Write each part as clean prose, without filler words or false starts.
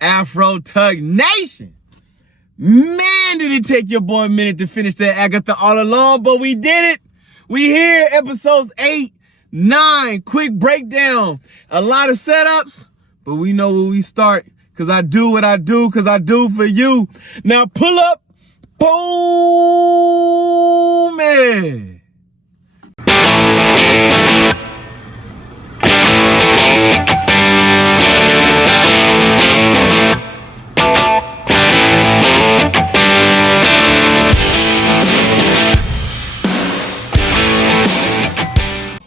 Afro Tug Nation. Man, did it take your boy a minute to finish that Agatha All Along, but we did it. We here, episodes 8, 9, quick breakdown. A lot of setups, but we know where we start, because I do what I do, because I do for you. Now pull up, boom, man.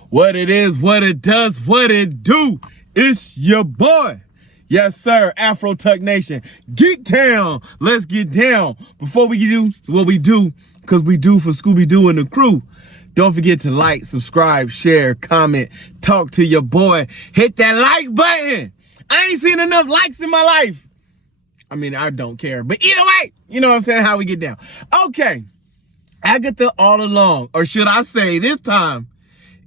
What it is, what it does, what it do. It's your boy. Yes, sir. Afro Tug Nation. Geek Town. Let's get down. Before we do what we do, because we do for Scooby-Doo and the crew, don't forget to like, subscribe, share, comment, talk to your boy. Hit that like button. I ain't seen enough likes in my life. I mean, I don't care. But either way, you know what I'm saying, how we get down. Okay. Agatha All Along. Or should I say this time,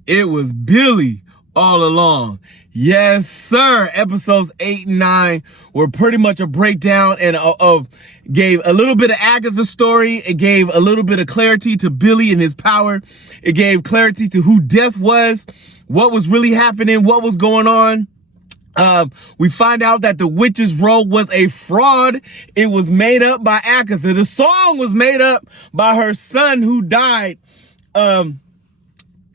it was Billy all along. Yes, sir. Episodes 8 and 9 were pretty much a breakdown and gave a little bit of Agatha's story. It gave a little bit of clarity to Billy and his power. It gave clarity to who Death was, what was really happening, what was going on. We find out that the witch's robe was a fraud. It was made up by Agatha. The song was made up by her son who died.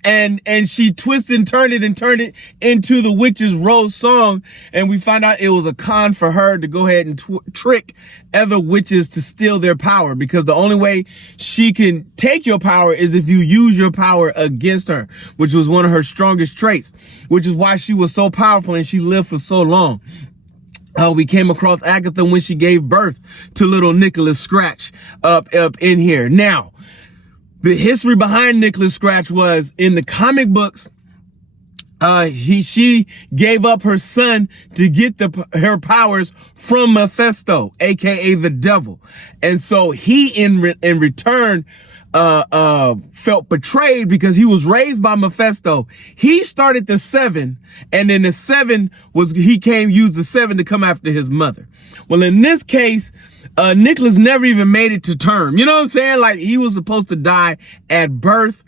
And she twisted and turned it into the witch's rose song. And we find out it was a con for her to go ahead and trick other witches to steal their power, because the only way she can take your power is if you use your power against her, which was one of her strongest traits, which is why she was so powerful and she lived for so long. We came across Agatha when she gave birth to little Nicholas Scratch up in here. Now, the history behind Nicholas Scratch was in the comic books. She gave up her son to get her powers from Mephisto, aka the devil, and so he in return felt betrayed because he was raised by Mephisto. He started the 7, and then the 7 was used the 7 to come after his mother. Well, in this case, Nicholas never even made it to term. You know what I'm saying? Like, he was supposed to die at birth,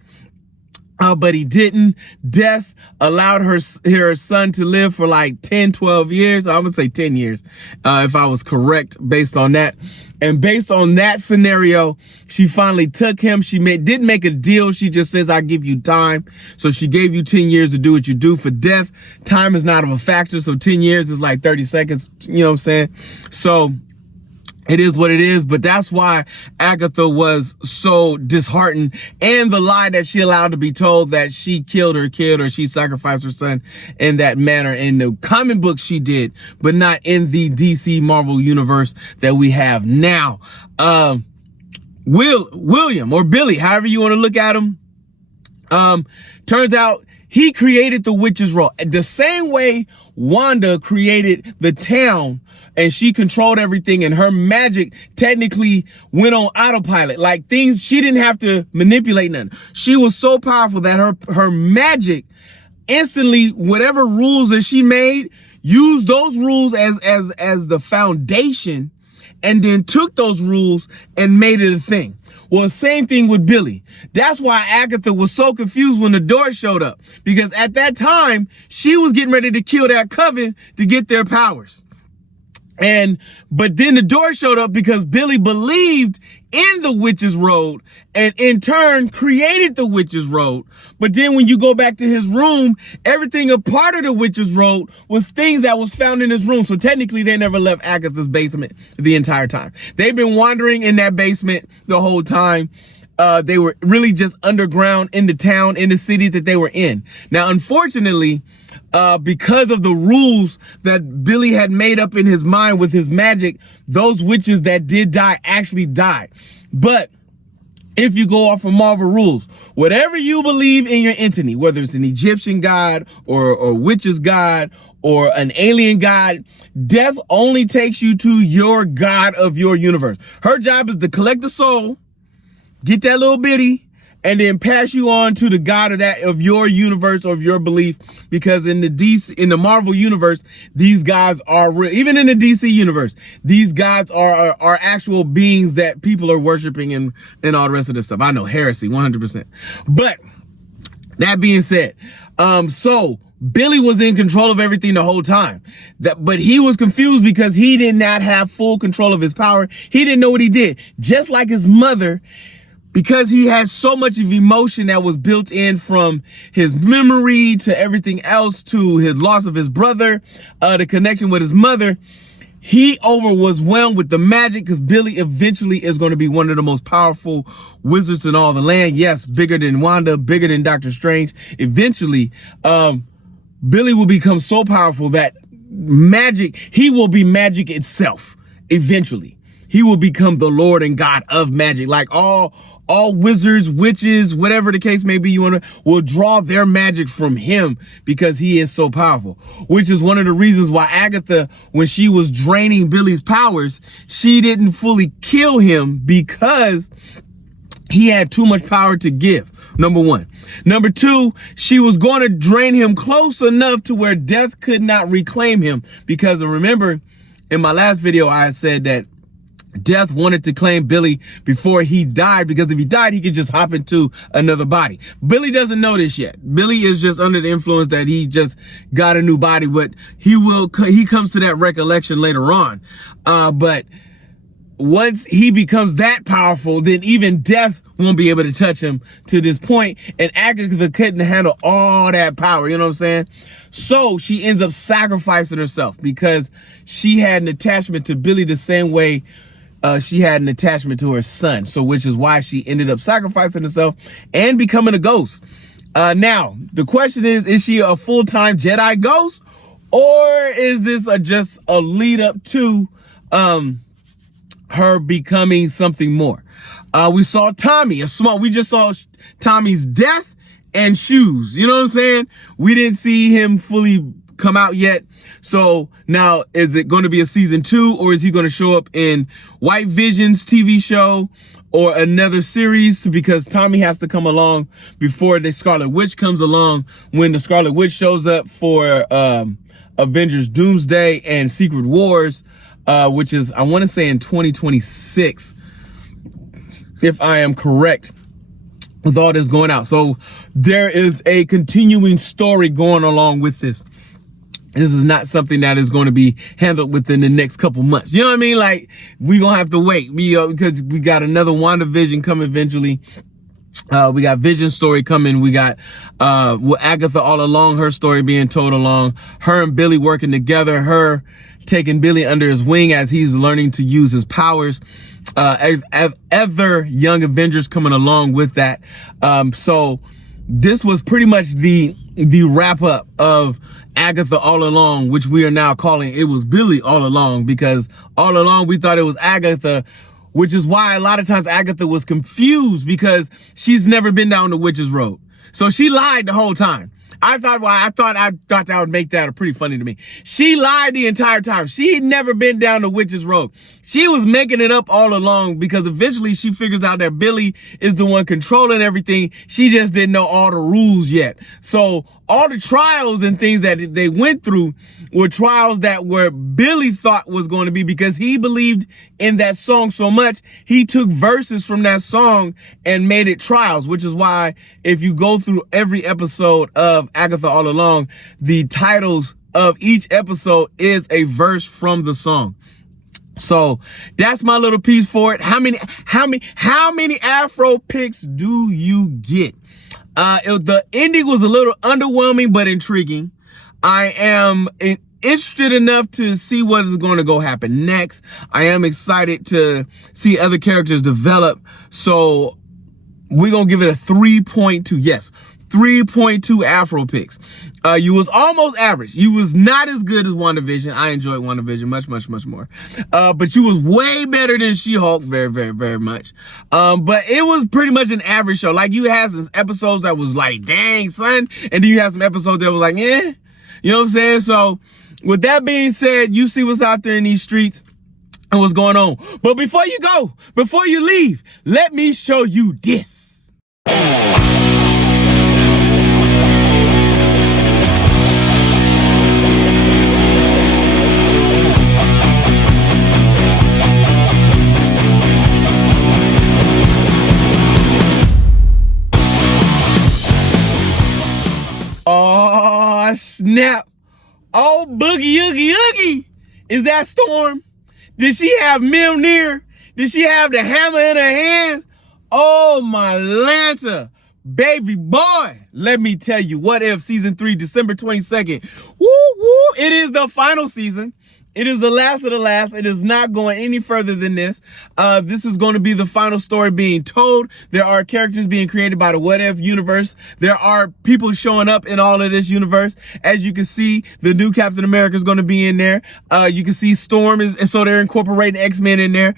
but he didn't. Death allowed her son to live for like 10, 12 years. I would say 10 years, if I was correct based on that. And based on that scenario, she finally took him. She didn't make a deal. She just says, I give you time. So she gave you 10 years to do what you do. For Death, time is not of a factor. So 10 years is like 30 seconds. You know what I'm saying? So it is what it is, but that's why Agatha was so disheartened, and the lie that she allowed to be told that she killed her kid or she sacrificed her son in that manner. In the comic book she did, but not in the DC Marvel universe that we have now. William or Billy, however you want to look at him, turns out he created the witch's role the same way Wanda created the town, and she controlled everything, and her magic technically went on autopilot. Like, things, she didn't have to manipulate nothing. She was so powerful that her magic instantly, whatever rules that she made, used those rules as the foundation, and then took those rules and made it a thing. Well, same thing with Billy. That's why Agatha was so confused when the door showed up, because at that time, she was getting ready to kill that coven to get their powers. But then the door showed up because Billy believed in the witch's road, and in turn created the witch's road. But then when you go back to his room, everything a part of the witch's road was things that was found in his room. So technically they never left Agatha's basement the entire time. They've been wandering in that basement the whole time. They were really just underground in the town, in the city that they were in. Now, unfortunately, because of the rules that Billy had made up in his mind with his magic, those witches that did die actually died. But if you go off of Marvel rules, whatever you believe in your entity, whether it's an Egyptian god or witch's god or an alien god, Death only takes you to your god of your universe. Her job is to collect the soul, get that little bitty, and then pass you on to the God of your universe or of your belief. Because in the Marvel universe, these guys are real. Even in the DC universe, these guys are actual beings that people are worshiping and all the rest of this stuff. I know, heresy, 100%. But that being said, so Billy was in control of everything the whole time. But he was confused because he did not have full control of his power. He didn't know what he did. Just like his mother, because he had so much of emotion that was built in from his memory to everything else, to his loss of his brother, the connection with his mother, he was overwhelmed with the magic, because Billy eventually is going to be one of the most powerful wizards in all the land. Yes, bigger than Wanda, bigger than Doctor Strange. Eventually, Billy will become so powerful that he will be magic itself. Eventually, he will become the Lord and God of magic. Like all wizards, witches, whatever the case may be, will draw their magic from him because he is so powerful. Which is one of the reasons why Agatha, when she was draining Billy's powers, she didn't fully kill him, because he had too much power to give. Number one. Number two, she was going to drain him close enough to where death could not reclaim him. Because remember, in my last video, I said that Death wanted to claim Billy before he died, because if he died, he could just hop into another body. Billy doesn't know this yet. Billy is just under the influence that he just got a new body, but he comes to that recollection later on. But once he becomes that powerful, then even death won't be able to touch him to this point. And Agatha couldn't handle all that power. You know what I'm saying? So she ends up sacrificing herself, because she had an attachment to Billy the same way she had an attachment to her son. So which is why she ended up sacrificing herself and becoming a ghost. Now, the question is she a full-time Jedi ghost, or is this just a lead up to her becoming something more? We saw Tommy, we just saw Tommy's death and shoes. You know what I'm saying? We didn't see him fully come out yet. So now, is it going to be a season 2, or is he going to show up in White Vision's TV show or another series? Because Tommy has to come along before the Scarlet Witch comes along. When the Scarlet Witch shows up for Avengers Doomsday and Secret Wars, which is, I want to say, in 2026, if I am correct, with all this going out. So there is a continuing story going along with this. This is not something that is going to be handled within the next couple months. You know what I mean? Like, we gonna have to wait, because we got another WandaVision coming eventually. We got Vision's story coming. We got Agatha All Along, her story being told along. Her and Billy working together. Her taking Billy under his wing as he's learning to use his powers. Other young Avengers coming along with that. So this was pretty much the wrap up of Agatha All Along, which we are now calling it was Billy all along, because all along we thought it was Agatha, which is why a lot of times Agatha was confused, because she's never been down the witch's road. So she lied the whole time. I thought that would make that pretty funny to me. She lied the entire time. She had never been down the witch's road. She was making it up all along, because eventually she figures out that Billy is the one controlling everything. She just didn't know all the rules yet. So all the trials and things that they went through were trials that were Billy thought was going to be, because he believed in that song so much. He took verses from that song and made it trials, which is why if you go through every episode of Agatha All Along, the titles of each episode is a verse from the song. So that's my little piece for it. How many Afro picks do you get? The ending was a little underwhelming, but intriguing. I am interested enough to see what is going to go happen next. I am excited to see other characters develop. So we're going to give it a 3.2. Yes, 3.2 Afro picks. You was almost average. You was not as good as WandaVision. I enjoyed WandaVision much more. But you was way better than She-Hulk, very much. But it was pretty much an average show. Like, you had some episodes that was like, dang, son. And then you have some episodes that was like, eh. You know what I'm saying? So with that being said, you see what's out there in these streets and what's going on. But before you go, before you leave, let me show you this. Oh, snap. Oh, boogie, oogie, oogie. Is that Storm? Did she have Mjolnir? Did she have the hammer in her hands? Oh, my Lanta. Baby boy. Let me tell you, What If Season 3, December 22nd. Woo, woo. It is the final season. It is the last of the last. It is not going any further than this. This is going to be the final story being told. There are characters being created by the What If universe. There are people showing up in all of this universe. As you can see, the new Captain America is going to be in there. You can see Storm, and so they're incorporating X-Men in there.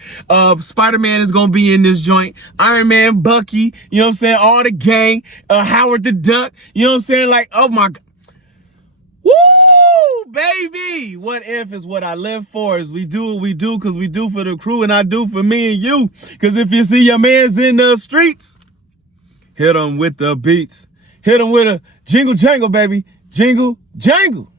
Spider-Man is going to be in this joint. Iron Man, Bucky, you know what I'm saying? All the gang, Howard the Duck, you know what I'm saying? Like, oh my God. Woo, baby. What If is what I live for. Is we do what we do because we do for the crew, and I do for me and you. Because if you see your mans in the streets, hit them with the beats. Hit them with a jingle jangle, baby. Jingle jangle.